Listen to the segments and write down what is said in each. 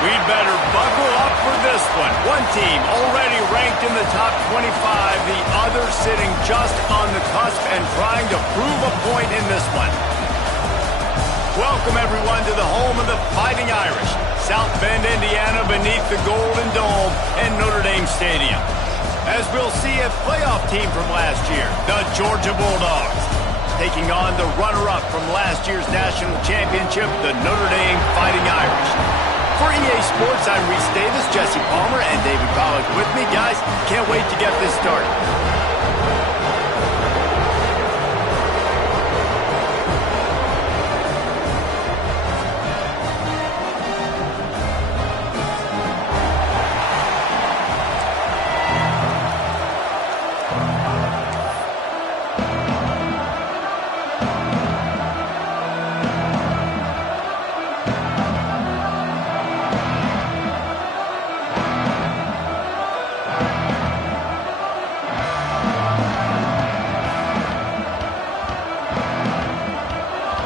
We'd better buckle up for this one. One team already ranked in the top 25, the other sitting just on the cusp and trying to prove a point in this one. Welcome, everyone, to the home of the Fighting Irish, South Bend, Indiana, beneath the Golden Dome and Notre Dame Stadium. As we'll see, a playoff team from last year, the Georgia Bulldogs, taking on the runner-up from last year's national championship, the Notre Dame Fighting Irish. For EA Sports, I'm Reese Davis, Jesse Palmer, and David Pollack with me. Guys, can't wait to get this started.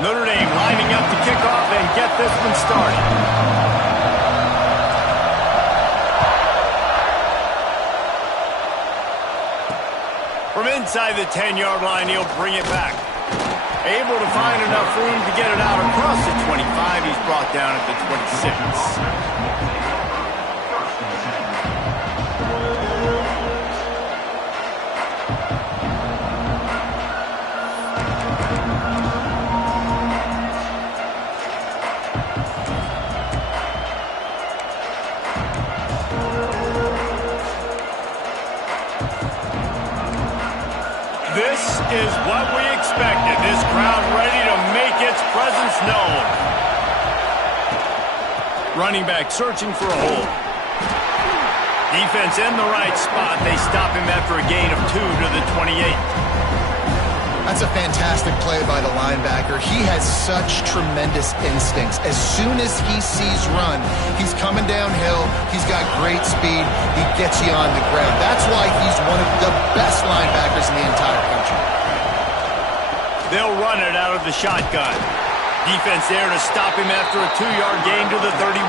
Notre Dame lining up to kick off and get this one started. From inside the 10-yard line, he'll bring it back. Able to find enough room to get it out across the 25. He's brought down at the 26. This is what we expected. This crowd ready to make its presence known. Running back searching for a hole. Defense in the right spot. They stop him after a gain of 2 to the 28. That's a fantastic play by the linebacker. He has such tremendous instincts. As soon as he sees run, he's coming downhill. He's got great speed. He gets you on the ground. That's why he's one of the best linebackers in the entire country. They'll run it out of the shotgun. Defense there to stop him after a 2-yard gain to the 31.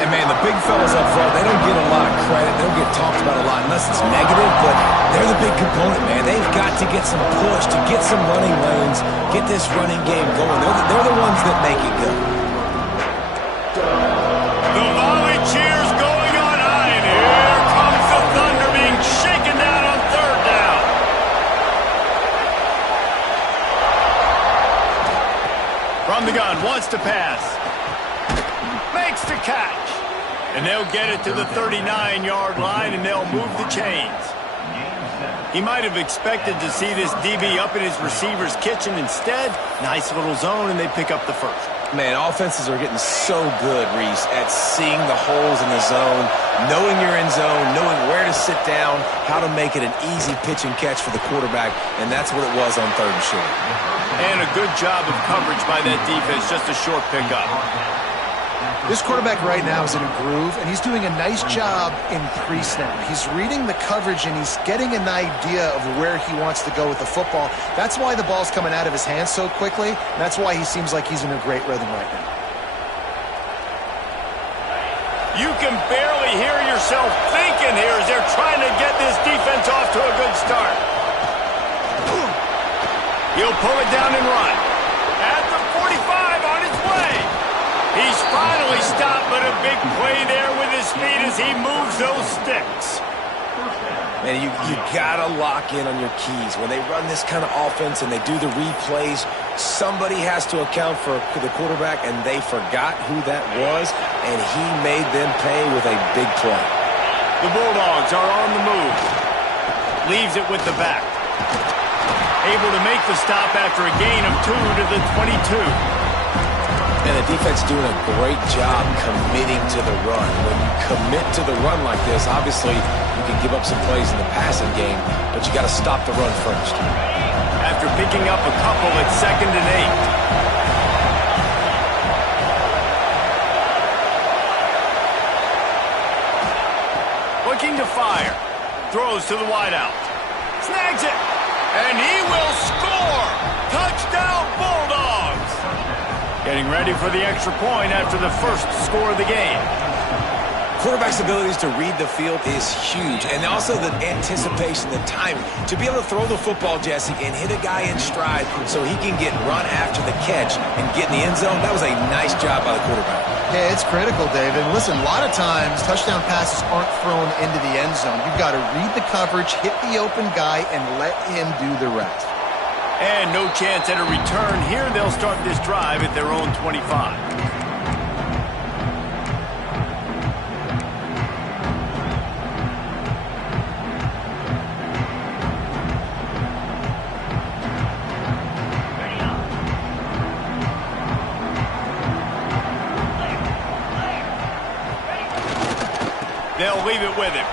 And, man, the big fellas up front, they don't get a lot of credit. They don't get talked about a lot unless it's negative, but they're the big component, man. They've got to get some push, to get some running lanes, get this running game going. They're the ones that make it go. The volley cheers going on high, and here comes the Thunder being shaken down on third down. From the gun, wants to pass. Makes the catch. And they'll get it to the 39-yard line, and they'll move the chains. He might have expected to see this DB up in his receiver's kitchen. Instead, nice little zone, and they pick up the first. Man, offenses are getting so good, Reese, at seeing the holes in the zone, knowing you're in zone, knowing where to sit down, how to make it an easy pitch and catch for the quarterback, and that's what it was on third and short. And a good job of coverage by that defense, just a short pickup. This quarterback right now is in a groove, and he's doing a nice job in pre-snap. He's reading the coverage, and he's getting an idea of where he wants to go with the football. That's why the ball's coming out of his hands so quickly, and that's why he seems like he's in a great rhythm right now. You can barely hear yourself thinking here as they're trying to get this defense off to a good start. He'll pull it down and run. At the 45 on his way. He's finally stopped, but a big play there with his speed as he moves those sticks. Man, you got to lock in on your keys. When they run this kind of offense and they do the replays, somebody has to account for the quarterback, and they forgot who that was, and he made them pay with a big play. The Bulldogs are on the move. Leaves it with the back. Able to make the stop after a gain of 2 to the 22. And the defense doing a great job committing to the run. When you commit to the run like this, obviously you can give up some plays in the passing game, but you got to stop the run first. After picking up a couple at 2nd and 8. Looking to fire. Throws to the wideout. Snags it. And he will score. Touchdown Bulldogs. Getting ready for the extra point after the first score of the game. Quarterback's abilities to read the field is huge, and also the anticipation, the timing. To be able to throw the football, Jesse, and hit a guy in stride so he can get run after the catch and get in the end zone, that was a nice job by the quarterback. Yeah, it's critical, David. Listen, a lot of times touchdown passes aren't thrown into the end zone. You've got to read the coverage, hit the open guy, and let him do the rest. And no chance at a return here. They'll start this drive at their own 25. They'll leave it with him.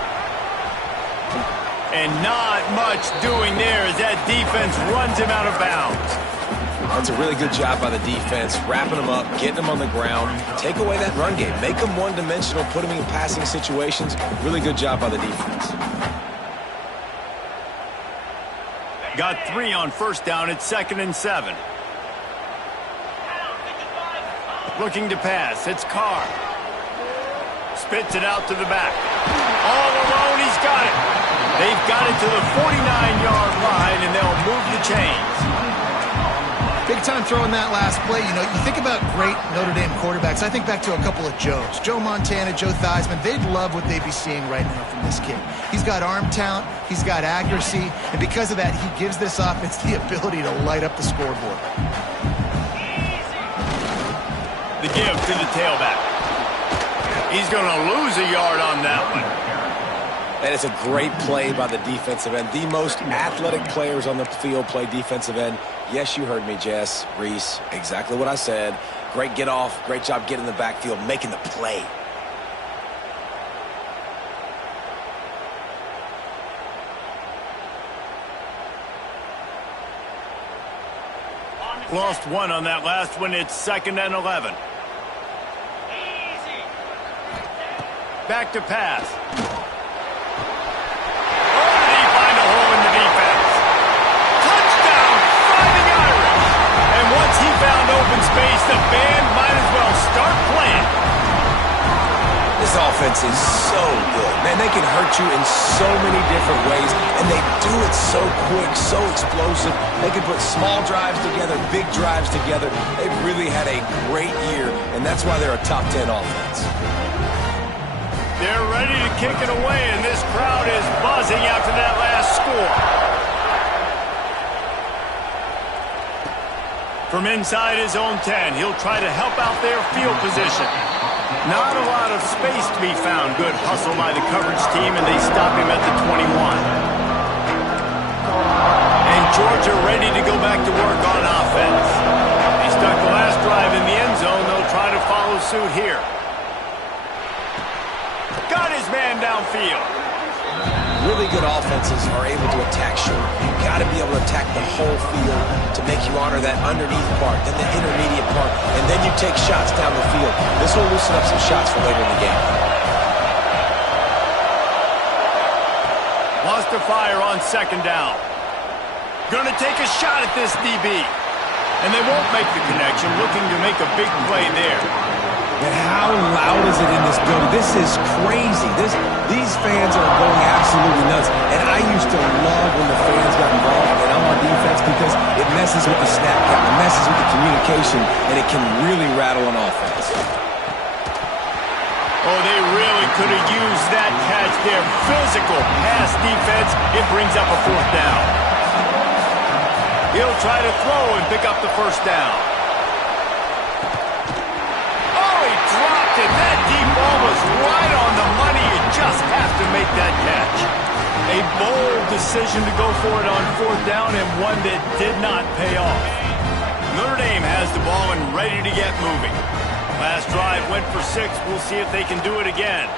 And not much doing there as that defense runs him out of bounds. That's a really good job by the defense, wrapping him up, getting him on the ground, take away that run game, make him one-dimensional, put him in passing situations. Really good job by the defense. Got 3 on first down at 2nd and 7. Looking to pass. It's Carr. Spits it out to the back. All alone, he's got it. They've got it to the 49-yard line, and they'll move the chains. Big time throwing that last play. You know, you think about great Notre Dame quarterbacks. I think back to a couple of Joes. Joe Montana, Joe Theismann. They'd love what they'd be seeing right now from this kid. He's got arm talent. He's got accuracy. And because of that, he gives this offense the ability to light up the scoreboard. The give to the tailback. He's going to lose a yard on that one. And it's a great play by the defensive end. The most athletic players on the field play defensive end. Yes, you heard me, Jess, Reese. Exactly what I said. Great get off. Great job getting in the backfield, making the play. Lost 1 on that last one. It's 2nd and 11. Back to pass. Oh, did he find a hole in the defense? Touchdown, Fighting Irish. And once he found open space, the band might as well start playing. This offense is so good. Man, they can hurt you in so many different ways, and they do it so quick, so explosive. They can put small drives together, big drives together. They've really had a great year, and that's why they're a top 10 offense. They're ready to kick it away, and this crowd is buzzing after that last score. From inside his own 10, he'll try to help out their field position. Not a lot of space to be found. Good hustle by the coverage team, and they stop him at the 21. And Georgia ready to go back to work on offense. They stuck the last drive in the end zone. They'll try to follow suit here. Got his man downfield. Really good offenses are able to attack short. You've got to be able to attack the whole field to make you honor that underneath part, then the intermediate part, and then you take shots down the field. This will loosen up some shots for later in the game. Lost to fire on 2nd down. Gonna take a shot at this DB. And they won't make the connection, looking to make a big play there. And how loud is it in this building? This is crazy. These fans are going absolutely nuts. And I used to love when the fans got involved and I'm on defense because it messes with the snap count, it messes with the communication, and it can really rattle an offense. Oh, they really could have used that catch there. Physical pass defense. It brings up a 4th down. He'll try to throw and pick up the 1st down. That deep ball was right on the money. You just have to make that catch. A bold decision to go for it on 4th down, and one that did not pay off. Notre Dame has the ball and ready to get moving. Last drive went for 6. We'll see if they can do it again.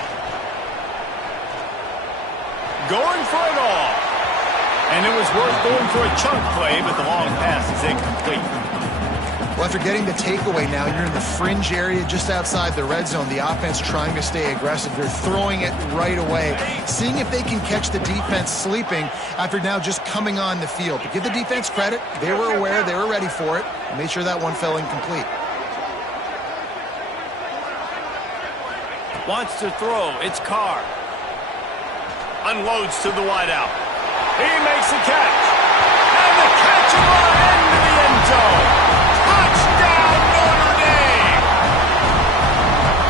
Going for it all. And it was worth going for a chunk play, but the long pass is incomplete. Well, after getting the takeaway now, you're in the fringe area just outside the red zone. The offense trying to stay aggressive. They're throwing it right away, seeing if they can catch the defense sleeping after now just coming on the field. But give the defense credit. They were aware. They were ready for it. Made sure that one fell incomplete. Wants to throw. It's Carr. Unloads to the wideout. He makes the catch. And the catch will end to the end zone. Touchdown, Notre Dame!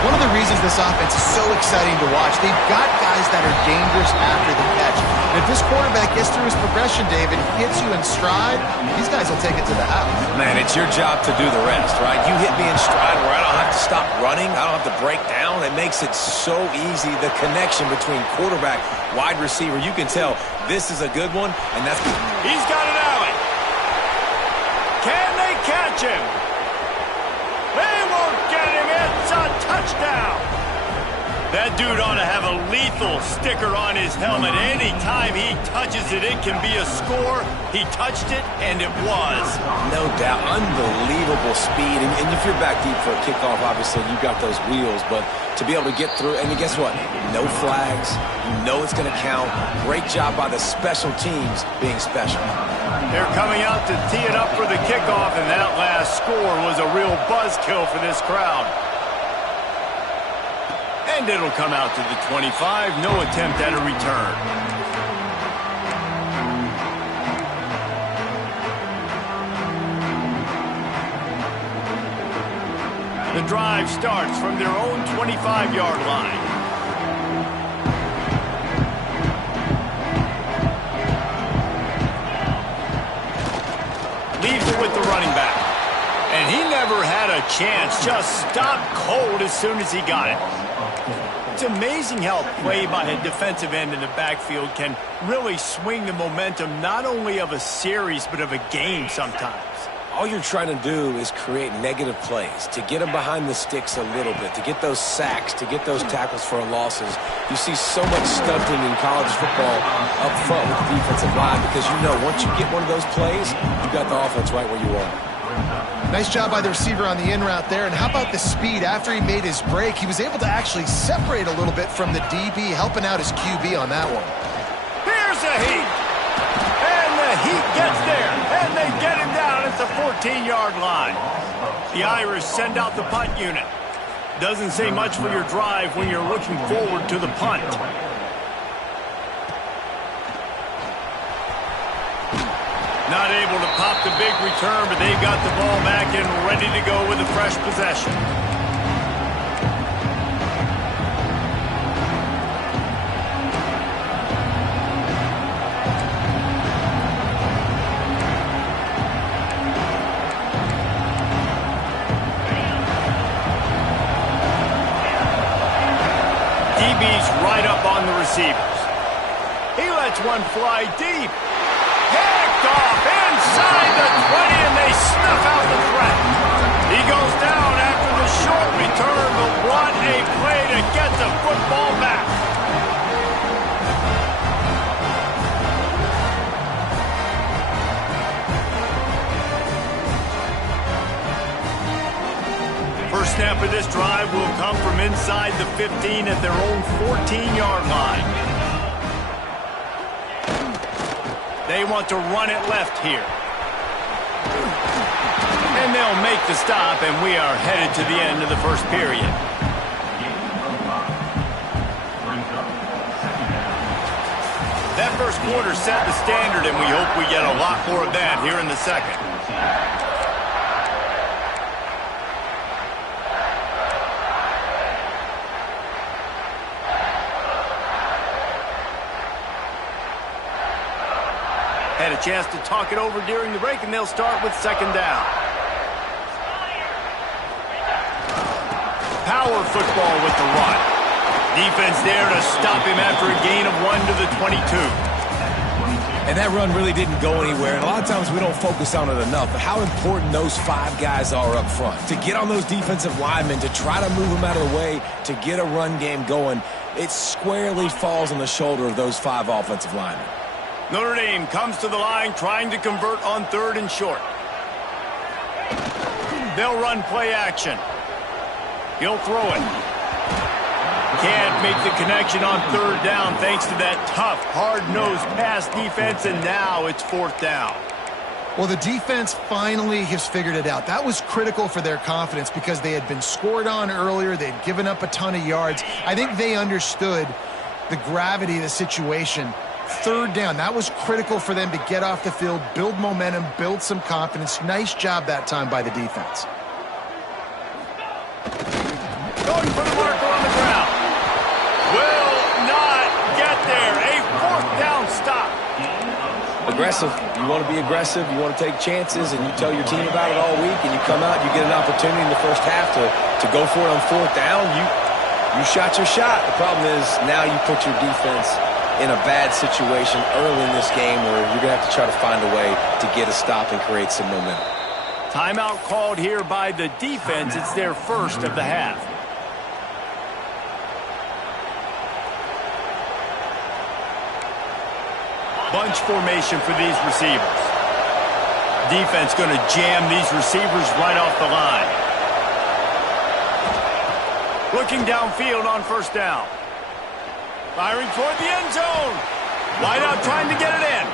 One of the reasons this offense is so exciting to watch, they've got guys that are dangerous after the catch. And if this quarterback gets through his progression, David, hits you in stride, these guys will take it to the house. Man, it's your job to do the rest, right? You hit me in stride where I don't have to stop running. I don't have to break down. It makes it so easy. The connection between quarterback, wide receiver, you can tell this is a good one, and that's good. He's got an alley. Can they catch him? They won't get him. It's a touchdown. That dude ought to have a lethal sticker on his helmet. Anytime he touches it, it can be a score. He touched it, and it was. No doubt. Unbelievable speed. And if you're back deep for a kickoff, obviously, you've got those wheels. But to be able to get through, and guess what? No flags. You know it's going to count. Great job by the special teams being special. They're coming out to tee it up for the kickoff, and that last score was a real buzzkill for this crowd. And it'll come out to the 25. No attempt at a return. The drive starts from their own 25-yard line. Leaves it with the running back. And he never had a chance. Just stopped cold as soon as he got it. It's amazing how a play by a defensive end in the backfield can really swing the momentum not only of a series but of a game sometimes. All you're trying to do is create negative plays, to get them behind the sticks a little bit, to get those sacks, to get those tackles for losses. You see so much stunting in college football up front with the defensive line because you know once you get one of those plays, you got the offense right where you want it. Nice job by the receiver on the in route there. And how about the speed? After he made his break, he was able to actually separate a little bit from the DB, helping out his QB on that one. Here's a heat. And the heat gets there. And they get him down at the 14-yard line. The Irish send out the punt unit. Doesn't say much for your drive when you're looking forward to the punt. Not able to pop the big return, but they've got the ball back and ready to go with a fresh possession. DB's right up on the receivers. He lets one fly deep. Picked off inside the 20, and they snuff out the threat. He goes down after the short return, but what a play to get the football back. First snap of this drive will come from inside the 15 at their own 14-yard line. They want to run it left here. And they'll make the stop, and we are headed to the end of the first period. That first quarter set the standard, and we hope we get a lot more of that here in the second. Had a chance to talk it over during the break, and they'll start with second down. Power football with the run. Defense there to stop him after a gain of 1 to the 22. And that run really didn't go anywhere, and a lot of times we don't focus on it enough, but how important those 5 guys are up front. To get on those defensive linemen, to try to move them out of the way, to get a run game going, it squarely falls on the shoulder of those 5 offensive linemen. Notre Dame comes to the line trying to convert on 3rd and short. They'll run play action. He'll throw it. Can't make the connection on 3rd down thanks to that tough, hard-nosed pass defense, and now it's 4th down. Well, the defense finally has figured it out. That was critical for their confidence because they had been scored on earlier. They had given up a ton of yards. I think they understood the gravity of the situation. Third down, that was critical for them to get off the field, build momentum, build some confidence. Nice job that time by the defense. Going for the marker on the ground. Will not get there. A fourth down stop. Aggressive. You want to be aggressive. You want to take chances, and you tell your team about it all week, and you come out, you get an opportunity in the first half to go for it on fourth down. You shot your shot. The problem is now you put your defense in a bad situation early in this game where you're going to have to try to find a way to get a stop and create some momentum. Timeout called here by the defense. It's their first of the half. Bunch formation for these receivers. Defense going to jam these receivers right off the line. Looking downfield on first down. Firing toward the end zone. Wide out trying to get it in.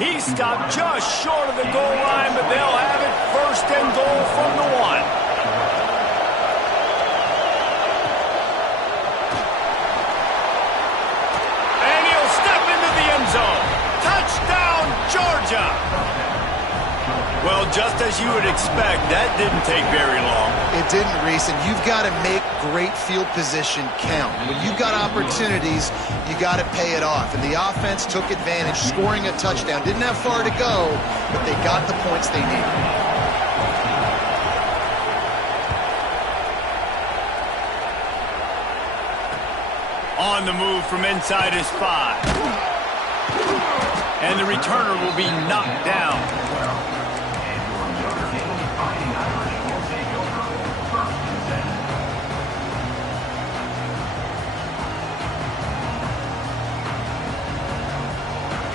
He stopped just short of the goal line, but they'll have it first and goal from the 1. And he'll step into the end zone. Touchdown, Georgia! Well, just as you would expect, that didn't take very long. It didn't, Reese, and you've got to make great field position count. When you've got opportunities, you got to pay it off. And the offense took advantage, scoring a touchdown. Didn't have far to go, but they got the points they needed. On the move from inside his 5. And the returner will be knocked down.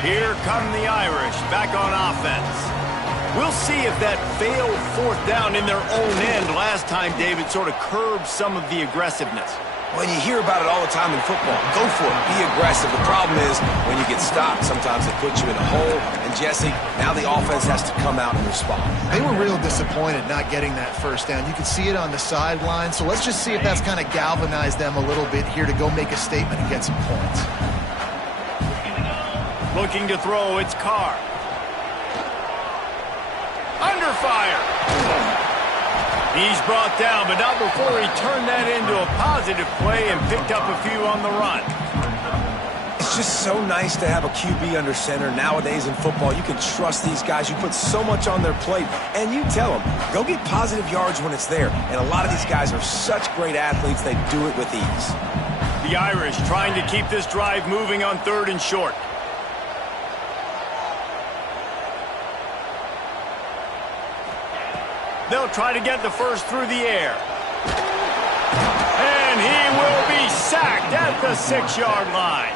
Here come the Irish back on offense. We'll see if that failed fourth down in their own end last time, David, sort of curbed some of the aggressiveness. When you hear about it all the time in football, go for it. Be aggressive. The problem is when you get stopped, sometimes it puts you in a hole. And, Jesse, now the offense has to come out and respond. They were real disappointed not getting that first down. You could see it on the sideline. So let's just see if that's kind of galvanized them a little bit here to go make a statement and get some points. Looking to throw, it's Carr. Under fire. He's brought down, but not before he turned that into a positive play and picked up a few on the run. It's just so nice to have a QB under center. Nowadays in football, you can trust these guys. You put so much on their plate, and you tell them, go get positive yards when it's there. And a lot of these guys are such great athletes, they do it with ease. The Irish trying to keep this drive moving on 3rd and short. They'll try to get the first through the air. And he will be sacked at the 6-yard line.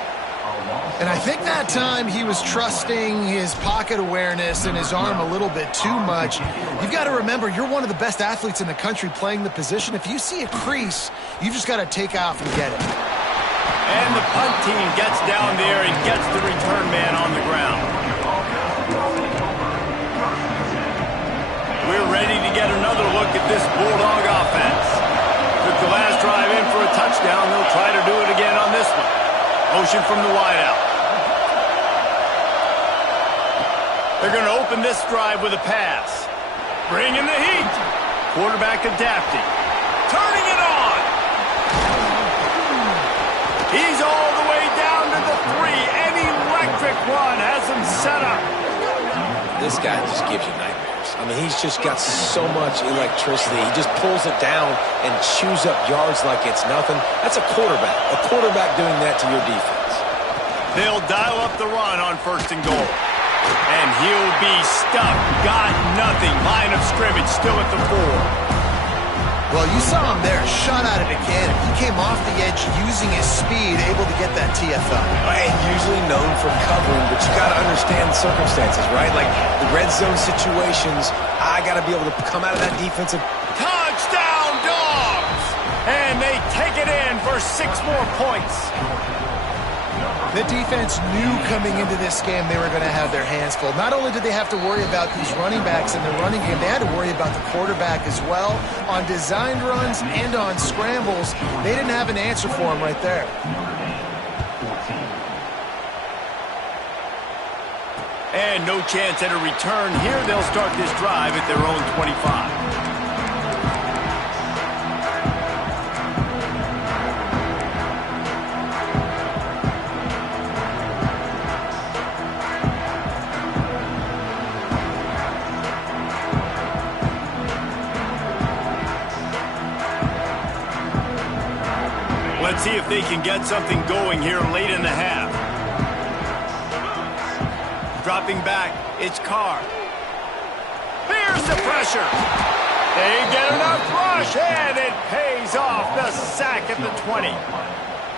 And I think that time he was trusting his pocket awareness and his arm a little bit too much. You've got to remember, you're one of the best athletes in the country playing the position. If you see a crease, you've just got to take off and get it. And the punt team gets down there and gets the return man on the ground. We're ready to get another look at this Bulldog offense. Took the last drive in for a touchdown. They'll try to do it again on this one. Motion from the wideout. They're going to open this drive with a pass. Bringing the heat. Quarterback adapting. Turning it on. He's all the way down to the 3. An electric run has him set up. This guy just gives you nightmares. I mean, he's just got so much electricity. He just pulls it down and chews up yards like it's nothing. That's a quarterback. A quarterback doing that to your defense. They'll dial up the run on 1st and goal. And he'll be stuck. Got nothing. Line of scrimmage still at the 4. Well, you saw him there, shot out of a cannon. He came off the edge using his speed, able to get that TFL. And usually known for covering, but you got to understand circumstances, right? Like the red zone situations, I got to be able to come out of that defensive. Touchdown, Dogs! And they take it in for 6 more points. The defense knew coming into this game they were going to have their hands full. Not only did they have to worry about these running backs in the running game, they had to worry about the quarterback as well. On designed runs and on scrambles, they didn't have an answer for him right there. And no chance at a return here. They'll start this drive at their own 25. Let's see if they can get something going here late in the half. Dropping back, it's Carr. Here's the pressure. They get enough rush, and it pays off. The sack at the 20.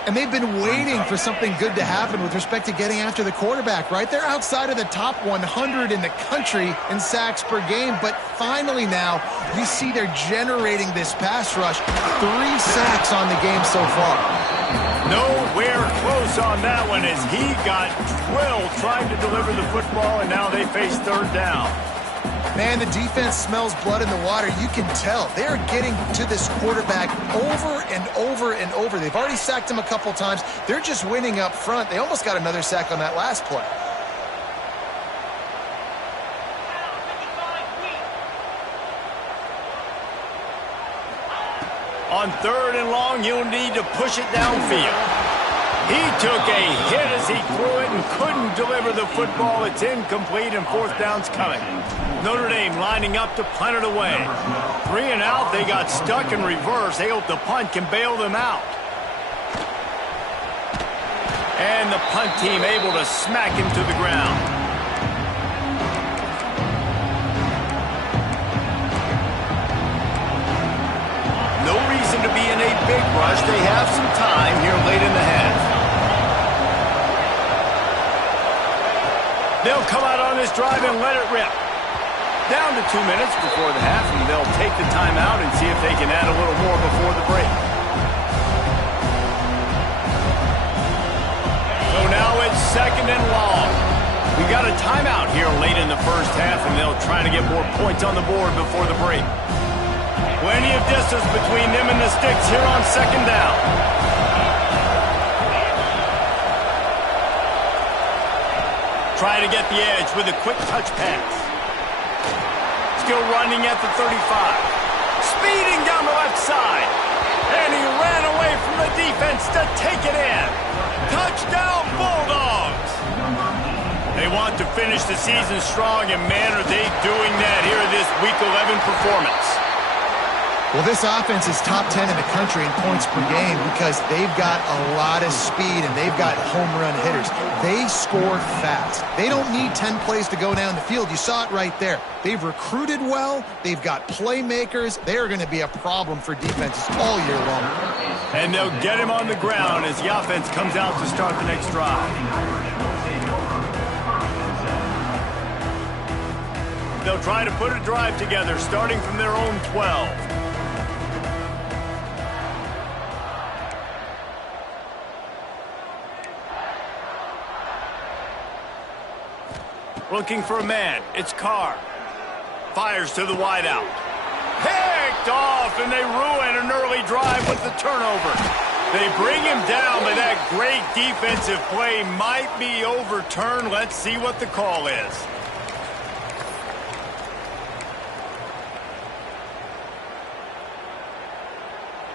And they've been waiting for something good to happen with respect to getting after the quarterback, right? They're outside of the top 100 in the country in sacks per game, but finally now you see they're generating this pass rush. 3 sacks on the game so far. Nowhere close on that one as he got drilled trying to deliver the football, and now they face third down. Man, the defense smells blood in the water. You can tell. They are getting to this quarterback over and over and over. They've already sacked him a couple times. They're just winning up front. They almost got another sack on that last play. On third and long, you'll need to push it downfield. He took a hit as he threw it and couldn't deliver the football. It's incomplete, and fourth down's coming. Notre Dame lining up to punt it away. 3 and out, they got stuck in reverse. They hope the punt can bail them out. And the punt team able to smack him to the ground. No reason to be in a big rush. They have some time here late in the half. They'll come out on this drive and let it rip. Down to 2 minutes before the half, and they'll take the timeout and see if they can add a little more before the break. So now it's second and long. We got a timeout here late in the first half, and they'll try to get more points on the board before the break. Plenty of distance between them and the sticks here on second down. Try to get the edge with a quick touch pass. Still running at the 35. Speeding down the left side. And he ran away from the defense to take it in. Touchdown, Bulldogs! They want to finish the season strong, and man, are they doing that here in this Week 11 performance. Well, this offense is top 10 in the country in points per game because they've got a lot of speed and they've got home run hitters. They score fast. They don't need 10 plays to go down the field. You saw it right there. They've recruited well. They've got playmakers. They are going to be a problem for defenses all year long. And they'll get him on the ground as the offense comes out to start the next drive. They'll try to put a drive together starting from their own 12. Looking for a man. It's Carr. Fires to the wideout. Picked off, and they ruin an early drive with the turnover. They bring him down, but that great defensive play might be overturned. Let's see what the call is.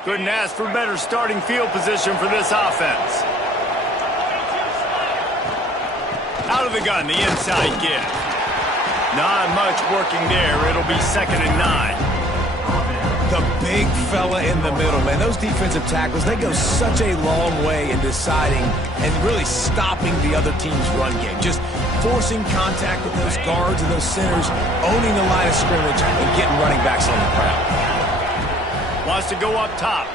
Couldn't ask for better starting field position for this offense. Out of the gun, the inside give. Not much working there. It'll be 2nd and 9. The big fella in the middle, man. Those defensive tackles, they go such a long way in deciding and really stopping the other team's run game. Just forcing contact with those guards and those centers, owning the line of scrimmage, and getting running backs on the ground. Wants to go up top.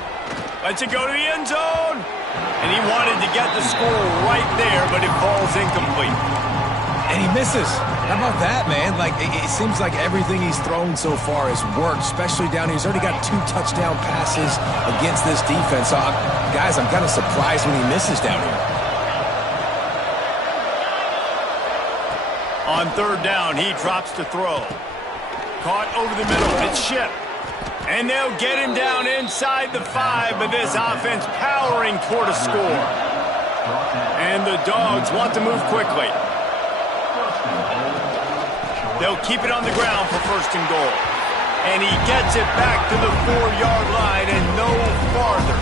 Lets it go to the end zone. And he wanted to get the score right there, but it falls incomplete. And he misses. How about that, man? Like, it seems like everything he's thrown so far has worked, especially down here. He's already got 2 touchdown passes against this defense. So, guys, I'm kind of surprised when he misses down here. On third down, he drops to throw. Caught over the middle. It's Ship. And they'll get him down inside the 5, but this offense powering toward a score. And the Dogs want to move quickly. They'll keep it on the ground for first and goal. And he gets it back to the 4-yard line and no farther.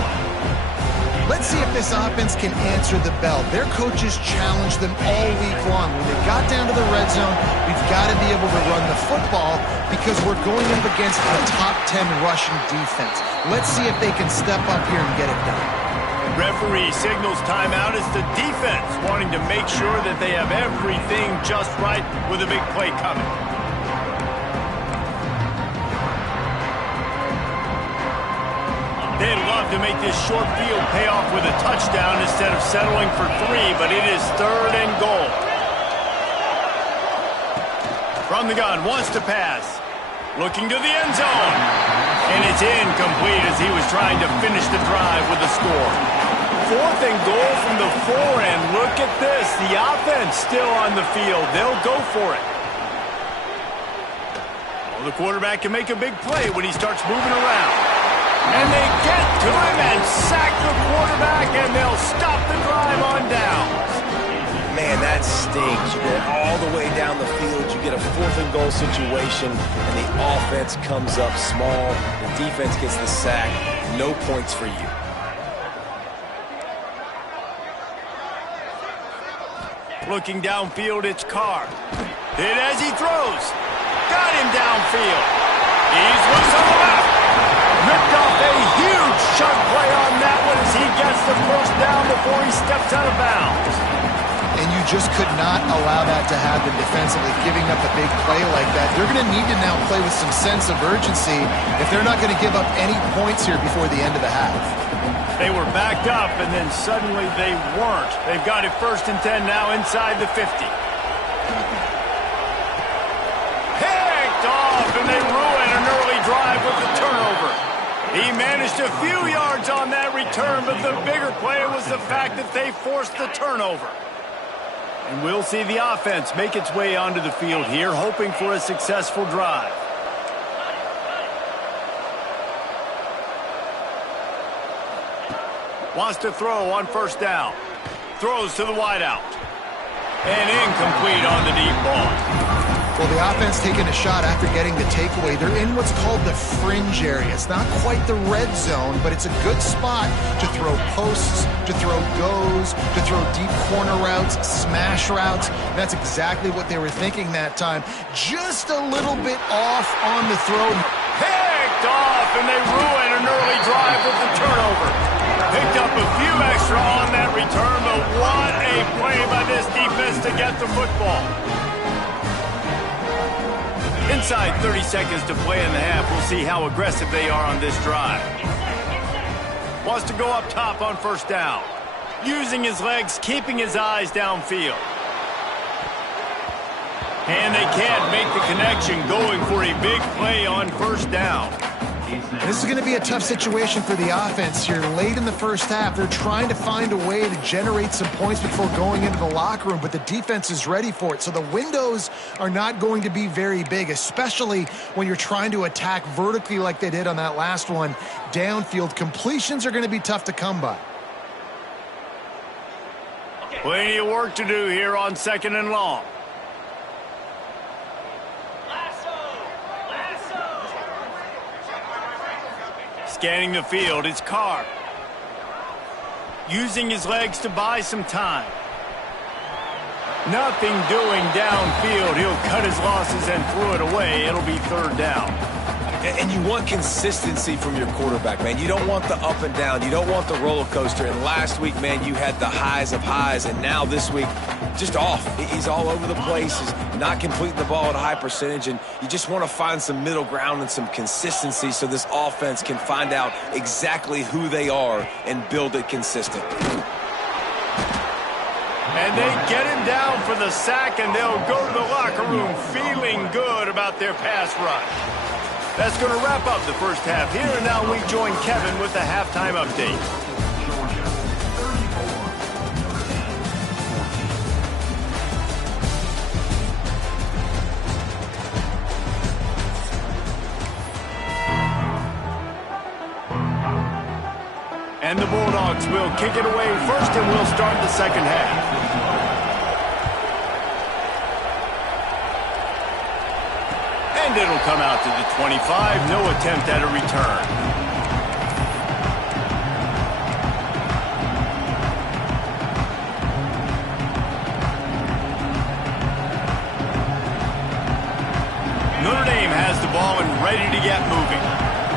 Let's see if this offense can answer the bell. Their coaches challenged them all week long. When they got down to the red zone, we've got to be able to run the football because we're going up against a top 10 rushing defense. Let's see if they can step up here and get it done. Referee signals timeout as the defense wanting to make sure that they have everything just right with a big play coming. They'd love to make this short field pay off with a touchdown instead of settling for 3, but it is third and goal. From the gun, wants to pass. Looking to the end zone. And it's incomplete as he was trying to finish the drive with a score. Fourth and goal from the 4, and look at this. The offense still on the field. They'll go for it. Well, the quarterback can make a big play when he starts moving around. And they get to him and sack the quarterback, and they'll stop the drive on downs. Man, that stings. You go all the way down the field, you get a fourth and goal situation, and the offense comes up small. The defense gets the sack. No points for you. Looking downfield, it's Carr. Hit as he throws. Got him downfield. He's loose on the left. Ripped off a huge chunk play on that one as he gets the first down before he steps out of bounds. And you just could not allow that to happen defensively, giving up a big play like that. They're going to need to now play with some sense of urgency if they're not going to give up any points here before the end of the half. They were backed up, and then suddenly they weren't. They've got it first and 10 now inside the 50. Picked off, and they ruin an early drive with the turnover. He managed a few yards on that return, but the bigger play was the fact that they forced the turnover. And we'll see the offense make its way onto the field here, hoping for a successful drive. Wants to throw on first down. Throws to the wideout. And incomplete on the deep ball. Well, the offense taking a shot after getting the takeaway. They're in what's called the fringe area. It's not quite the red zone, but it's a good spot to throw posts, to throw goes, to throw deep corner routes, smash routes. That's exactly what they were thinking that time. Just a little bit off on the throw. Picked off, and they ruin an early drive with the turnover. Picked up a few extra on that return, but what a play by this defense to get the football. Inside 30 seconds to play in the half. We'll see how aggressive they are on this drive. Wants to go up top on first down. Using his legs, keeping his eyes downfield. And they can't make the connection, going for a big play on first down. This is going to be a tough situation for the offense here. Late in the first half, they're trying to find a way to generate some points before going into the locker room, but the defense is ready for it. So the windows are not going to be very big, especially when you're trying to attack vertically like they did on that last one. Downfield completions are going to be tough to come by. Plenty of work to do here on second and long. Scanning the field, it's Carr. Using his legs to buy some time. Nothing doing downfield. He'll cut his losses and throw it away. It'll be third down. And you want consistency from your quarterback, man. You don't want the up and down. You don't want the roller coaster. And last week, man, you had the highs of highs. And now this week, just off. He's all over the place. He's not completing the ball at a high percentage. And you just want to find some middle ground and some consistency so this offense can find out exactly who they are and build it consistent. And they get him down for the sack, and they'll go to the locker room feeling good about their pass rush. That's going to wrap up the first half here, and now we join Kevin with the halftime update. the Bulldogs will kick it away first, and we'll start the second half. And it'll come out to the 25. No attempt at a return. Notre Dame has the ball and ready to get moving.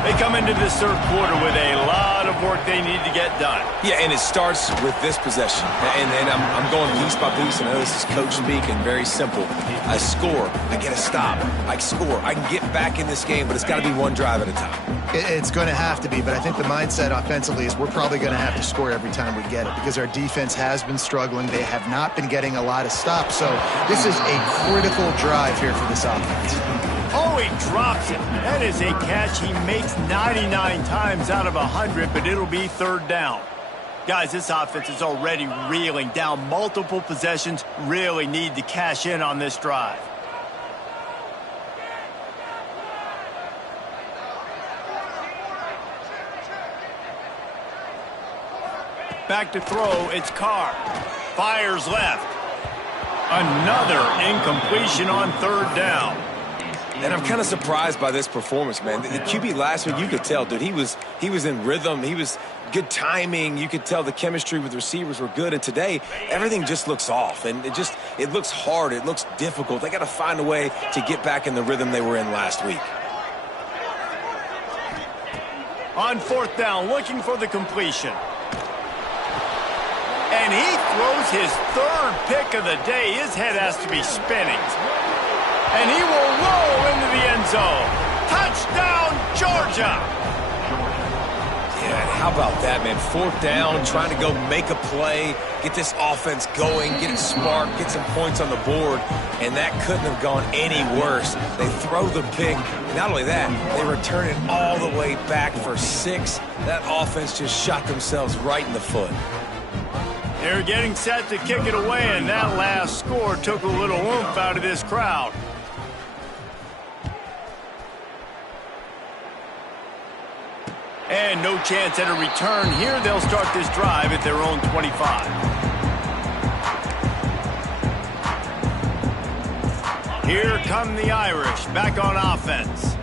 They come into this third quarter with a lot of work they need to get done. Yeah, and it starts with this possession. And I'm going piece by piece, and I know this is coach speaking, very simple. I score, I get a stop, I score. I can get back in this game, but it's got to be one drive at a time. It's going to have to be, but I think the mindset offensively is we're probably going to have to score every time we get it because our defense has been struggling. They have not been getting a lot of stops, so this is a critical drive here for this offense. Oh, he drops it. That is a catch he makes 99 times out of 100, but it'll be third down. Guys, this offense is already reeling down multiple possessions. Really need to cash in on this drive. Back to throw, it's Carr. Fires left. Another incompletion on third down. And I'm kind of surprised by this performance, man. The QB last week, you could tell, dude, he was in rhythm. He was good timing. You could tell the chemistry with receivers were good. And today, everything just looks off. And it looks hard. It looks difficult. They got to find a way to get back in the rhythm they were in last week. On fourth down, looking for the completion. And he throws his third pick of the day. His head has to be spinning. And he will roll into the end zone. Touchdown, Georgia! Yeah, how about that, man? Fourth down, trying to go make a play, get this offense going, get it smart, get some points on the board, and that couldn't have gone any worse. They throw the pick. Not only that, they return it all the way back for 6. That offense just shot themselves right in the foot. They're getting set to kick it away, and that last score took a little oomph out of this crowd. And no chance at a return here. They'll start this drive at their own 25. Here come the Irish, back on offense.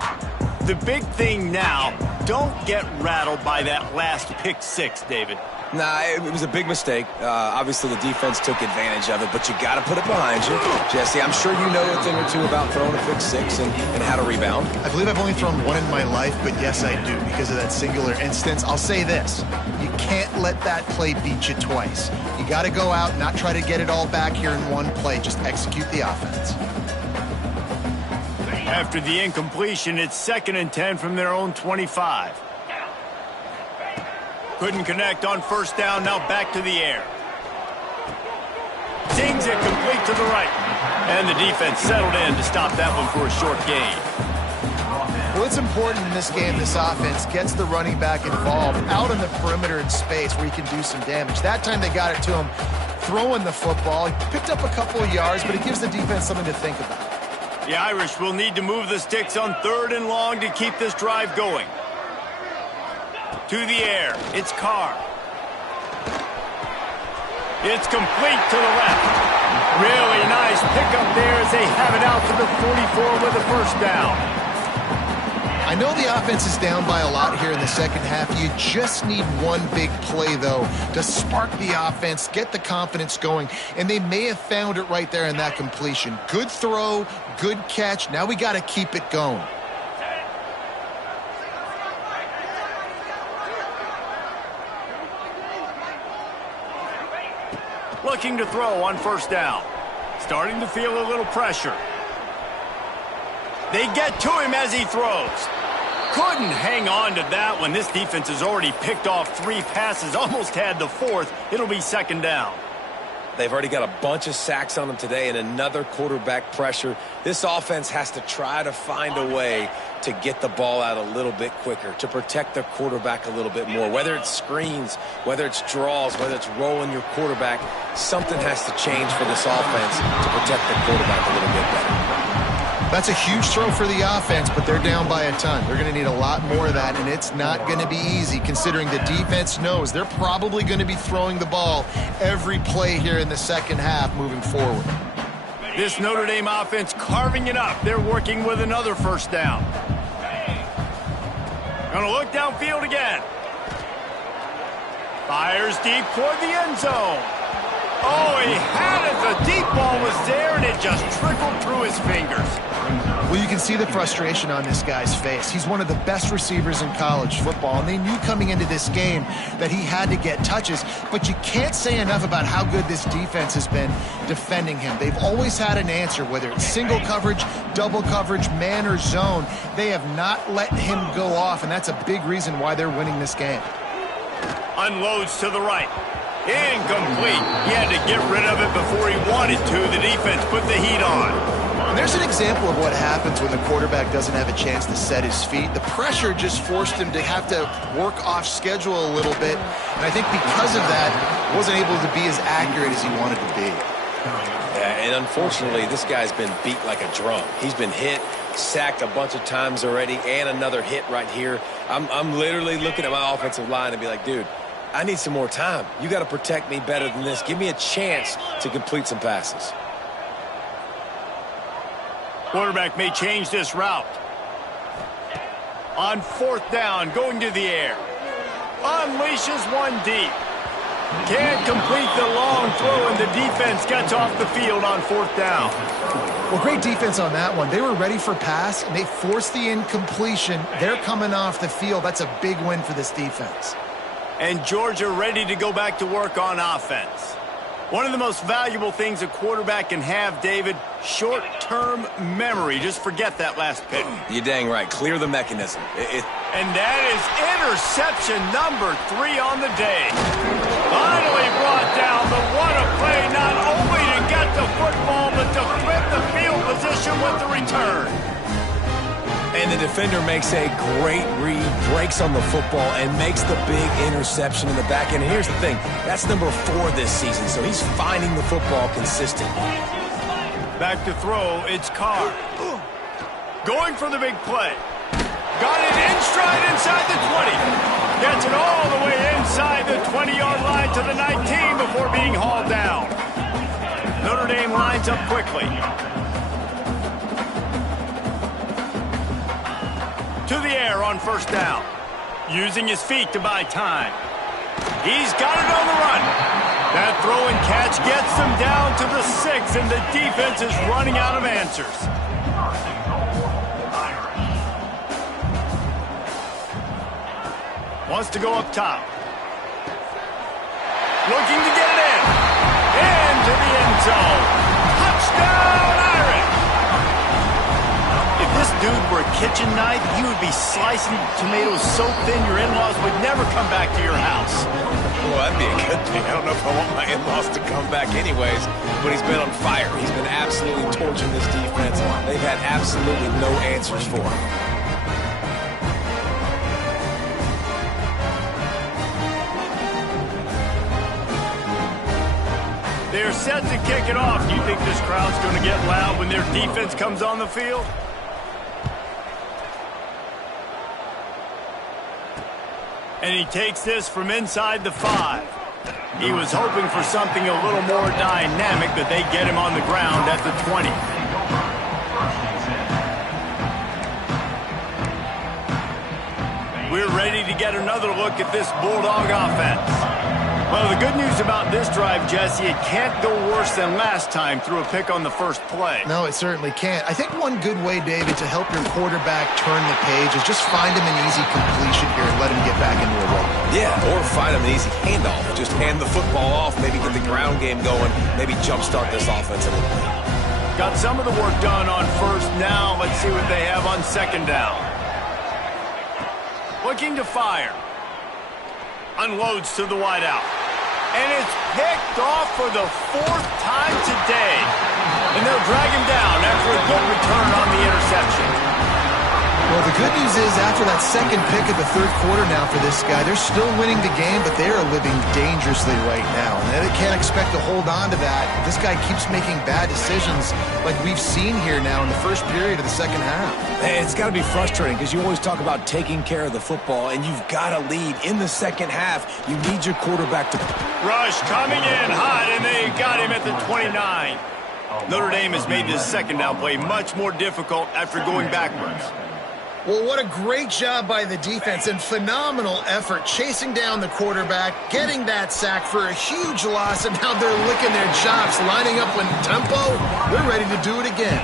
The big thing now, don't get rattled by that last pick six, David. Nah, it was a big mistake. Obviously, the defense took advantage of it, but you got to put it behind you. Jesse, I'm sure you know a thing or two about throwing a pick six and how to rebound. I believe I've only thrown one in my life, but yes, I do because of that singular instance. I'll say this. You can't let that play beat you twice. You got to go out, not try to get it all back here in one play. Just execute the offense. After the incompletion, it's 2nd and 10 from their own 25. Couldn't connect on first down, now back to the air. Zings it complete to the right. And the defense settled in to stop that one for a short gain. Well, it's important in this game, this offense gets the running back involved out on the perimeter in space where he can do some damage. That time they got it to him throwing the football. He picked up a couple of yards, but it gives the defense something to think about. The Irish will need to move the sticks on 3rd and long to keep this drive going. To the air, it's Carr. It's complete to the left. Really nice pickup there as they have it out to the 44 with a first down. I know the offense is down by a lot here in the second half. You just need one big play, though, to spark the offense, get the confidence going, and they may have found it right there in that completion. Good throw, good catch. Now we got to keep it going. Looking to throw on first down. Starting to feel a little pressure. They get to him as he throws. Couldn't hang on to that one. This defense has already picked off 3 passes, almost had the 4th. It'll be 2nd down. They've already got a bunch of sacks on them today and another quarterback pressure. This offense has to try to find a way to get the ball out a little bit quicker, to protect the quarterback a little bit more. Whether it's screens, whether it's draws, whether it's rolling your quarterback, something has to change for this offense to protect the quarterback a little bit better. That's a huge throw for the offense, but they're down by a ton. They're going to need a lot more of that, and it's not going to be easy considering the defense knows they're probably going to be throwing the ball every play here in the second half moving forward. This Notre Dame offense carving it up. They're working with another first down. Gonna look downfield again. Fires deep toward the end zone. Oh, he had it. The deep ball was there, and it just trickled through his fingers. Well, you can see the frustration on this guy's face. He's one of the best receivers in college football, and they knew coming into this game that he had to get touches, but you can't say enough about how good this defense has been defending him. They've always had an answer, whether it's single coverage, double coverage, man or zone. They have not let him go off, and that's a big reason why they're winning this game. Unloads to the right. Incomplete. He had to get rid of it before he wanted to. The defense put the heat on. And there's an example of what happens when the quarterback doesn't have a chance to set his feet. The pressure just forced him to have to work off schedule a little bit. And I think because of that, wasn't able to be as accurate as he wanted to be. Yeah, and unfortunately, this guy's been beat like a drum. He's been hit, sacked a bunch of times already, and another hit right here. I'm literally looking at my offensive line and be like, dude, I need some more time. You got to protect me better than this. Give me a chance to complete some passes. Quarterback may change this route. On fourth down, going to the air. Unleashes one deep. Can't complete the long throw, and the defense gets off the field on fourth down. Well, great defense on that one. They were ready for pass, and they forced the incompletion. They're coming off the field. That's a big win for this defense. And Georgia ready to go back to work on offense. One of the most valuable things a quarterback can have, David, short-term memory. Just forget that last pick. You're dang right. Clear the mechanism. And that is interception number 3 on the day. Finally brought down, but what a play, not only to get the football, but to flip the field position with the return. And the defender makes a great read, breaks on the football, and makes the big interception in the back end. And here's the thing, that's number 4 this season, so he's finding the football consistently. Back to throw, it's Carr. Going for the big play. Got it in stride inside the 20. Gets it all the way inside the 20-yard line to the 19 before being hauled down. Notre Dame lines up quickly. To the air on first down. Using his feet to buy time. He's got it on the run. That throw and catch gets them down to the 6, and the defense is running out of answers. Wants to go up top. Looking to get it in. Into the end zone. Touchdown, Irish! If this dude were a kitchen knife, he would be slicing tomatoes so thin your in-laws would never come back to your house. Well, that'd be a good thing. I don't know if I want my in-laws to come back anyways, but he's been on fire. He's been absolutely torching this defense. They've had absolutely no answers for him. They're set to kick it off. Do you think this crowd's going to get loud when their defense comes on the field? And he takes this from inside the 5. He was hoping for something a little more dynamic, but they get him on the ground at the 20. We're ready to get another look at this Bulldog offense. Well, the good news about this drive, Jesse, it can't go worse than last time through a pick on the first play. No, it certainly can't. I think one good way, David, to help your quarterback turn the page is just find him an easy completion here and let him get back into a rhythm. Yeah, or find him an easy handoff. Just hand the football off, maybe get the ground game going, maybe jumpstart this offense a little bit. Got some of the work done on first. Now let's see what they have on second down. Looking to fire. Unloads to the wideout. And it's picked off for the 4th time today. And they'll drag him down after a good return on the interception. Well, the good news is after that second pick of the third quarter now for this guy, they're still winning the game, but they are living dangerously right now. And they can't expect to hold on to that. This guy keeps making bad decisions like we've seen here now in the first period of the second half. It's got to be frustrating because you always talk about taking care of the football, and you've got to lead in the second half. You need your quarterback to... Rush coming in hot, and they got him at the 29. Notre Dame has made this second down play much more difficult after going backwards. Well, what a great job by the defense and phenomenal effort chasing down the quarterback, getting that sack for a huge loss, and now they're licking their chops, lining up in tempo. They're ready to do it again.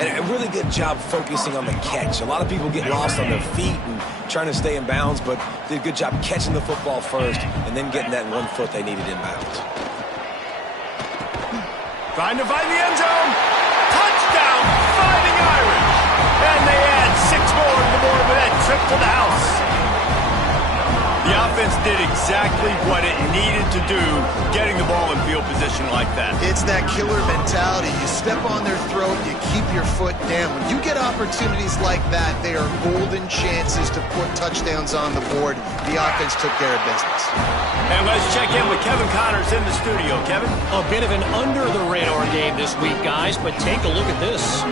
And a really good job focusing on the catch. A lot of people get lost on their feet and trying to stay in bounds, but did a good job catching the football first and then getting that 1 foot they needed in bounds. Trying to find the end zone. Touchdown, Fighting Irish. And they add 6 more to the board with that trip to the house. The offense did exactly what it needed to do, getting the ball in field position like that. It's that killer mentality. You step on their throat, you keep your foot down. When you get opportunities like that, they are golden chances to put touchdowns on the board. The offense took care of business. And let's check in with Kevin Connors in the studio. Kevin? A bit of an under-the-radar game this week, guys, but take a look at this.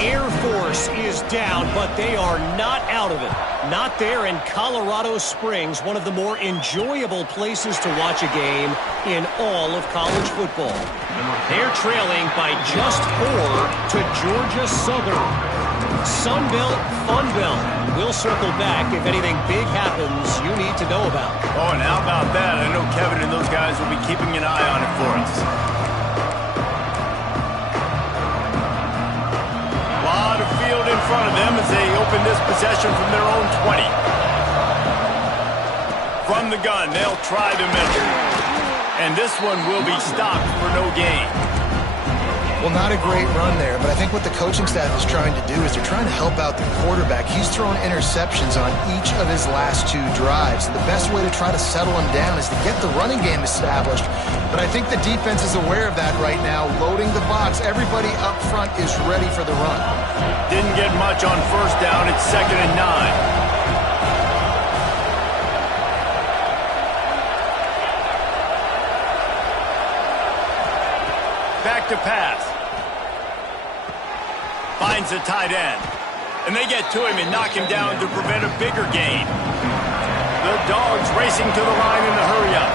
Air Force is down, but they are not out of it. Not there in Colorado Springs, one of the more enjoyable places to watch a game in all of college football. They're trailing by just 4 to Georgia Southern. Sunbelt, Funbelt. We'll circle back if anything big happens you need to know about. Oh, and how about that? I know Kevin and those guys will be keeping an eye on it for us. A lot of field in front of them as they open this possession from their own 20. From the gun, they'll try the middle. And this one will be stopped for no gain. Well, not a great run there, but I think what the coaching staff is trying to do is they're trying to help out the quarterback. He's thrown interceptions on each of his last 2 drives. So the best way to try to settle him down is to get the running game established. But I think the defense is aware of that right now, loading the box. Everybody up front is ready for the run. Didn't get much on first down. It's 2nd and 9. Back to pass. Finds the tight end. And they get to him and knock him down to prevent a bigger gain. The Dogs racing to the line in the hurry-up.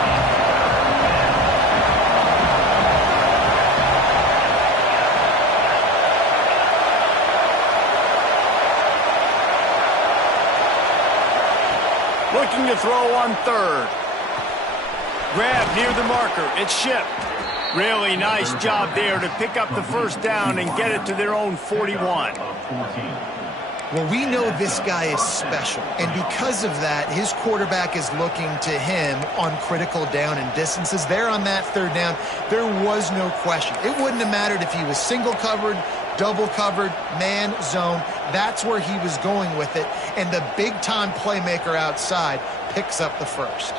Looking to throw on 3rd. Grab near the marker. It's Ship. Really nice job there to pick up the first down and get it to their own 41. Well, we know this guy is special, and because of that, his quarterback is looking to him on critical down and distances. There on that 3rd down, there was no question. It wouldn't have mattered if he was single covered, double covered, man, zone. That's where he was going with it, and the big-time playmaker outside picks up the first.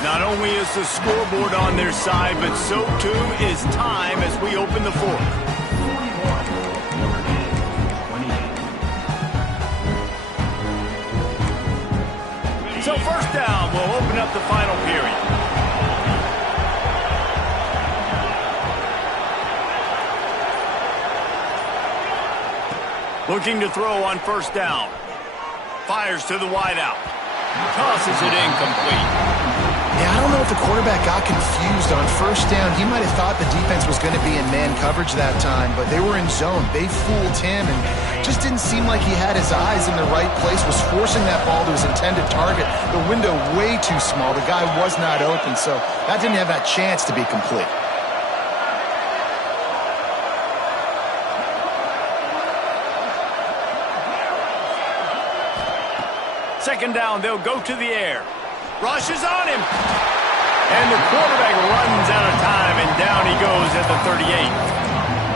Not only is the scoreboard on their side, but so too is time as we open the 4th. So first down will open up the final period. Looking to throw on first down. Fires to the wideout. Tosses it incomplete. Yeah, I don't know if the quarterback got confused on first down. He might have thought the defense was going to be in man coverage that time, but they were in zone. They fooled him and just didn't seem like he had his eyes in the right place, was forcing that ball to his intended target. The window way too small. The guy was not open, so that didn't have that chance to be complete. Second down, they'll go to the air. Rush is on him. And the quarterback runs out of time, and down he goes at the 38.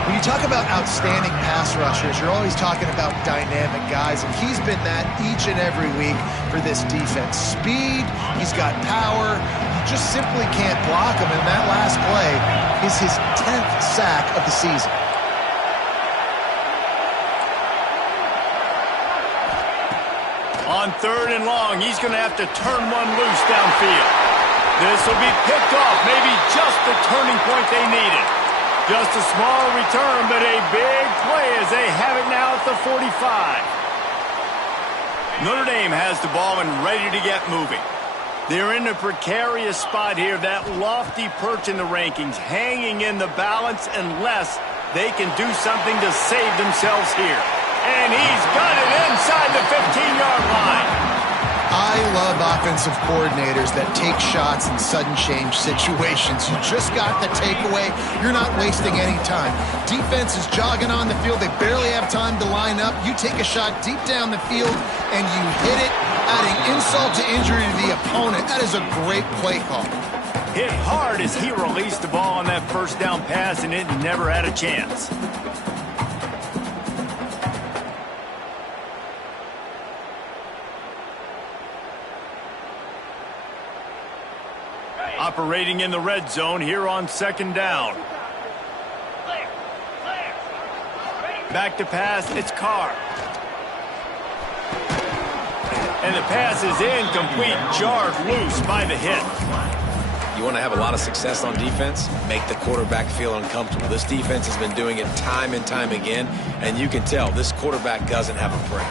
When you talk about outstanding pass rushers, you're always talking about dynamic guys, and he's been that each and every week for this defense. Speed, he's got power, just simply can't block him, and that last play is his 10th sack of the season. On 3rd and long, he's going to have to turn one loose downfield. This will be picked off, maybe just the turning point they needed. Just a small return, but a big play as they have it now at the 45. Notre Dame has the ball and ready to get moving. They're in a precarious spot here, that lofty perch in the rankings, hanging in the balance unless they can do something to save themselves here. And he's got it inside the 15-yard line. I love offensive coordinators that take shots in sudden change situations. You just got the takeaway. You're not wasting any time. Defense is jogging on the field. They barely have time to line up. You take a shot deep down the field, and you hit it, adding insult to injury to the opponent. That is a great play call. Hit hard as he released the ball on that first down pass, and it never had a chance. Operating in the red zone here on 2nd down. Back to pass, it's Carr. And the pass is incomplete, jarred loose by the hit. You want to have a lot of success on defense? Make the quarterback feel uncomfortable. This defense has been doing it time and time again, and you can tell this quarterback doesn't have a brain.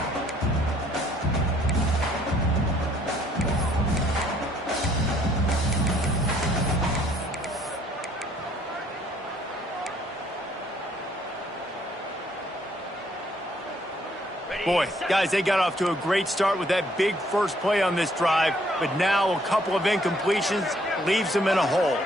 Boy, guys, they got off to a great start with that big first play on this drive, but now a couple of incompletions leaves them in a hole.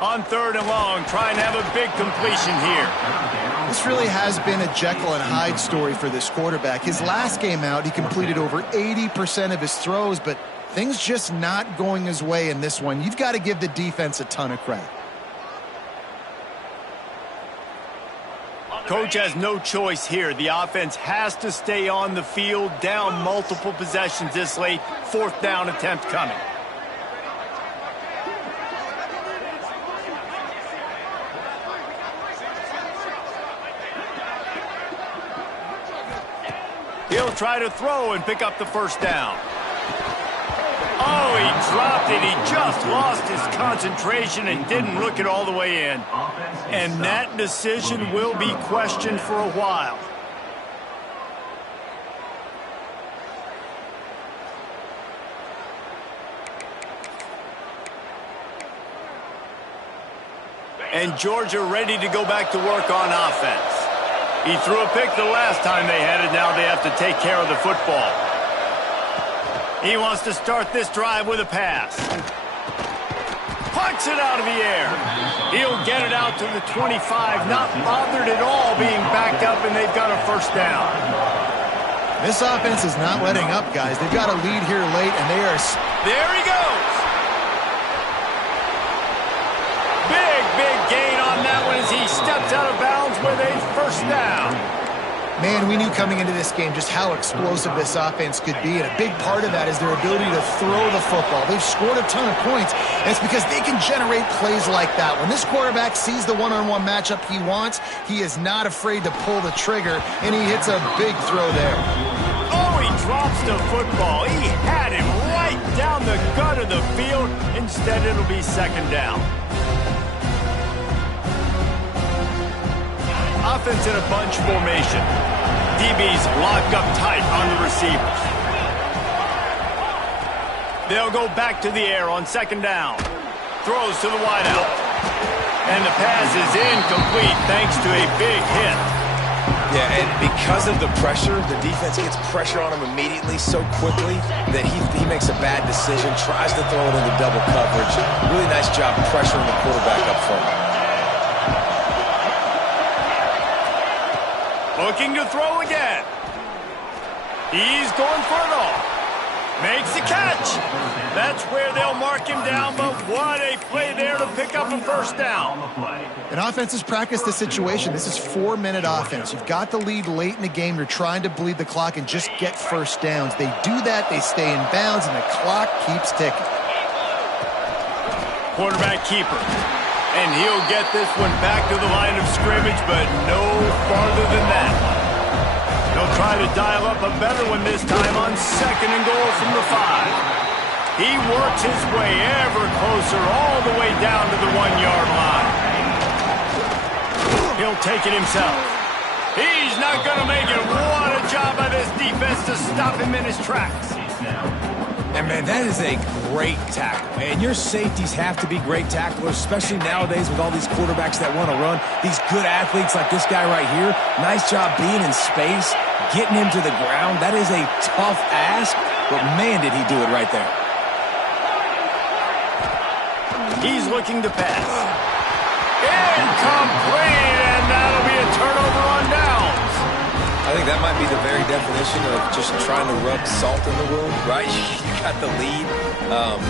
On 3rd and long, trying to have a big completion here. This really has been a Jekyll and Hyde story for this quarterback. His last game out, he completed over 80% of his throws, but things just not going his way in this one. You've got to give the defense a ton of credit. Coach has no choice here. The offense has to stay on the field, down multiple possessions this late. 4th down attempt coming. He'll try to throw and pick up the 1st down. Oh, he dropped it. He just lost his concentration and didn't look it all the way in. And that decision will be questioned for a while. And Georgia ready to go back to work on offense. He threw a pick the last time they had it. Now they have to take care of the football. He wants to start this drive with a pass. Pucks it out of the air. He'll get it out to the 25, not bothered at all being backed up, and they've got a 1st down. This offense is not letting up, guys. They've got a lead here late, and they are... There he goes. Big gain on that one as he steps out of bounds with a 1st down. Man, we knew coming into this game just how explosive this offense could be, and a big part of that is their ability to throw the football. They've scored a ton of points, and it's because they can generate plays like that. When this quarterback sees the one-on-one matchup he wants, he is not afraid to pull the trigger, and he hits a big throw there. Oh, he drops the football. He had him right down the gut of the field. Instead, it'll be 2nd down. Offense in a bunch formation. DBs locked up tight on the receivers. They'll go back to the air on 2nd down. Throws to the wideout. And the pass is incomplete thanks to a big hit. Yeah, and because of the pressure, the defense gets pressure on him immediately so quickly that he makes a bad decision, tries to throw it into double coverage. Really nice job pressuring the quarterback up front. Looking to throw again. He's going for it all. Makes the catch. That's where they'll mark him down, but what a play there to pick up a first down. An offense has practiced this situation. This is 4-minute offense. You've got the lead late in the game. You're trying to bleed the clock and just get first downs. They do that, they stay in bounds, and the clock keeps ticking. Quarterback keeper. And he'll get this one back to the line of scrimmage, but no farther than that. He'll try to dial up a better one this time on 2nd and goal from the 5. He works his way ever closer all the way down to the 1-yard line. He'll take it himself. He's not going to make it. What a job by this defense to stop him in his tracks. And, man, that is a great tackle. And your safeties have to be great tacklers, especially nowadays with all these quarterbacks that want to run. These good athletes like this guy right here, nice job being in space, getting him to the ground. That is a tough ask, but, man, did he do it right there. He's looking to pass. Incomplete, and that'll be a turnover on downs. I think that might be the very definition of just trying to rub salt in the wound, right? You got the lead,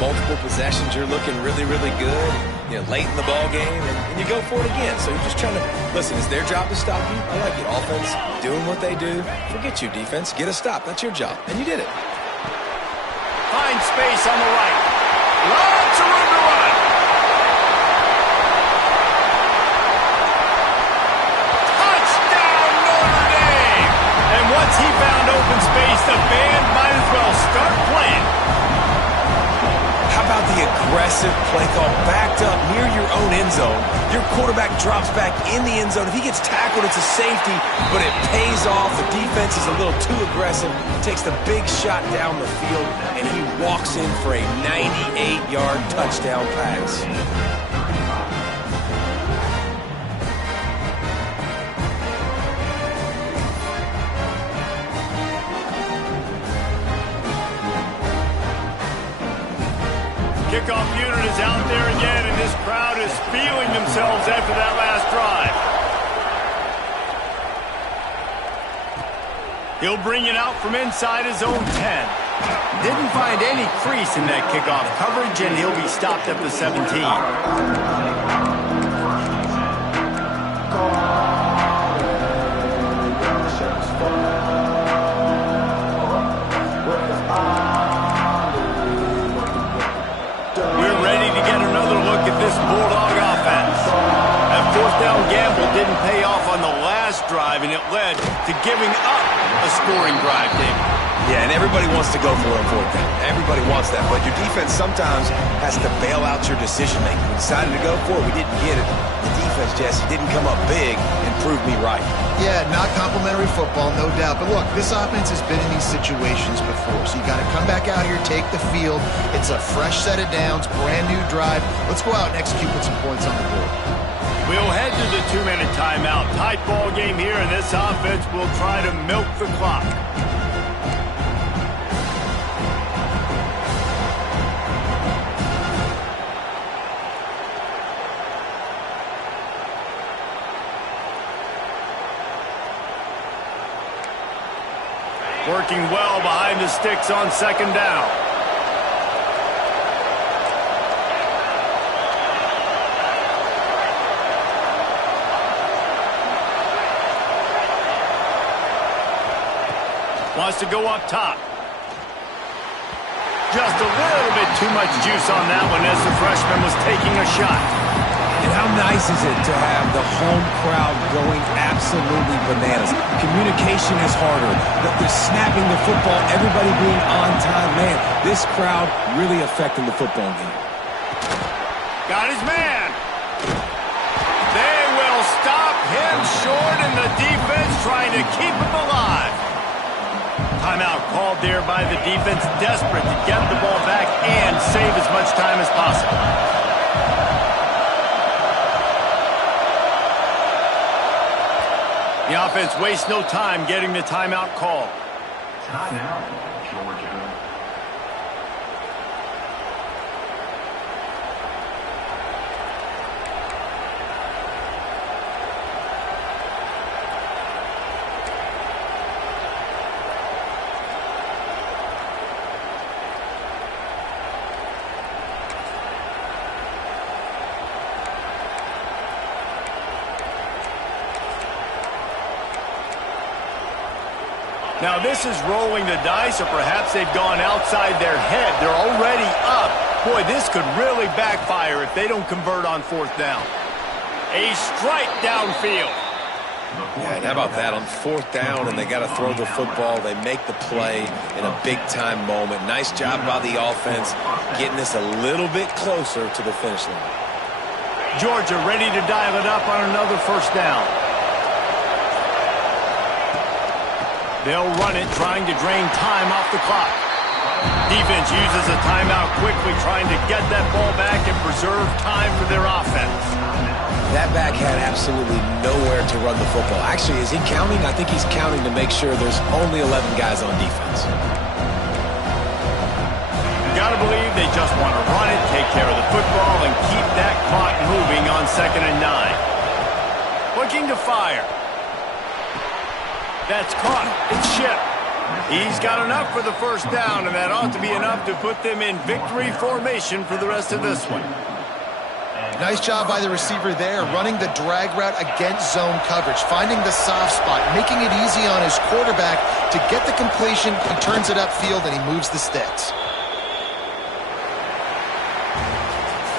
multiple possessions, you're looking really, really good, you know, late in the ball game, and you go for it again. So you're just trying to, listen, it's their job to stop you. I like it. Offense, doing what they do. Forget you, defense. Get a stop. That's your job, and you did it. Find space on the right. Lots of room to run. Once he found open space, the band might as well start playing. How about the aggressive play call backed up near your own end zone? Your quarterback drops back in the end zone. If he gets tackled, it's a safety, but it pays off. The defense is a little too aggressive, takes the big shot down the field, and he walks in for a 98-yard touchdown pass. Kickoff unit is out there again, and this crowd is feeling themselves after that last drive. He'll bring it out from inside his own 10. Didn't find any crease in that kickoff coverage, and he'll be stopped at the 17. This Bulldog offense. That fourth down gamble didn't pay off on the last drive, and it led to giving up a scoring drive, Dave. Yeah, and everybody wants to go for it on fourth down. Everybody wants that, but your defense sometimes has to bail out your decision-making. We decided to go for it. We didn't get it. The defense, Jesse, didn't come up big and prove me right. Yeah, not complimentary football, no doubt. But look, this offense has been in these situations before, so you got to come back out here, take the field. It's a fresh set of downs, brand new drive. Let's go out and execute with some points on the board. We'll head to the 2-minute timeout. Tight ball game here, and this offense will try to milk the clock. Working well behind the sticks on 2nd down. Wants to go up top. Just a little bit too much juice on that one as the freshman was taking a shot. And how nice is it to have the home crowd going absolutely bananas? Communication is harder. The snapping the football, everybody being on time. Man, this crowd really affecting the football game. Got his man. They will stop him short, and the defense trying to keep him alive. Timeout called there by the defense, desperate to get the ball back and save as much time as possible. The offense wastes no time getting the timeout call. Timeout, Georgia. Now this is rolling the dice, or perhaps they've gone outside their head. They're already up. Boy, this could really backfire if they don't convert on fourth down. A strike downfield. Yeah, and how about that on fourth down, and they got to throw the football. They make the play in a big-time moment. Nice job by the offense getting this a little bit closer to the finish line. Georgia ready to dial it up on another first down. They'll run it, trying to drain time off the clock. Defense uses a timeout quickly, trying to get that ball back and preserve time for their offense. That back had absolutely nowhere to run the football. Actually, is he counting? I think he's counting to make sure there's only 11 guys on defense. Gotta believe they just want to run it, take care of the football, and keep that clock moving on 2nd and 9. Looking to fire. That's caught. It's shipped. He's got enough for the first down, and that ought to be enough to put them in victory formation for the rest of this one. Nice job by the receiver there, running the drag route against zone coverage, finding the soft spot, making it easy on his quarterback to get the completion. He turns it upfield, and he moves the sticks.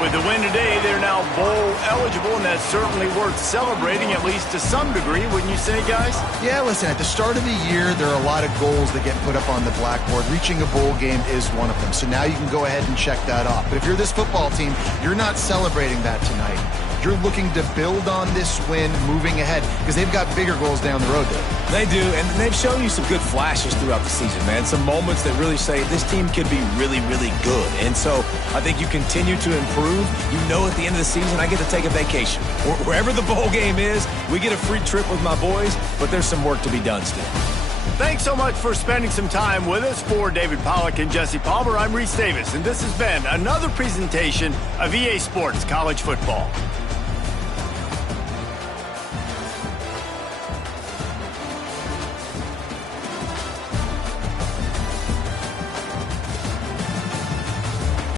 With the win today, they're now bowl eligible, and that's certainly worth celebrating, at least to some degree, wouldn't you say, guys? Yeah, listen, at the start of the year, there are a lot of goals that get put up on the blackboard. Reaching a bowl game is one of them, so now you can go ahead and check that off. But if you're this football team, you're not celebrating that tonight. You're looking to build on this win moving ahead, because they've got bigger goals down the road there. They do, and they've shown you some good flashes throughout the season, man. Some moments that really say this team could be really, really good. And so I think you continue to improve. You know at the end of the season, I get to take a vacation. Wherever the bowl game is, we get a free trip with my boys, but there's some work to be done still. Thanks so much for spending some time with us. For David Pollack and Jesse Palmer, I'm Reese Davis, and this has been another presentation of EA Sports College Football.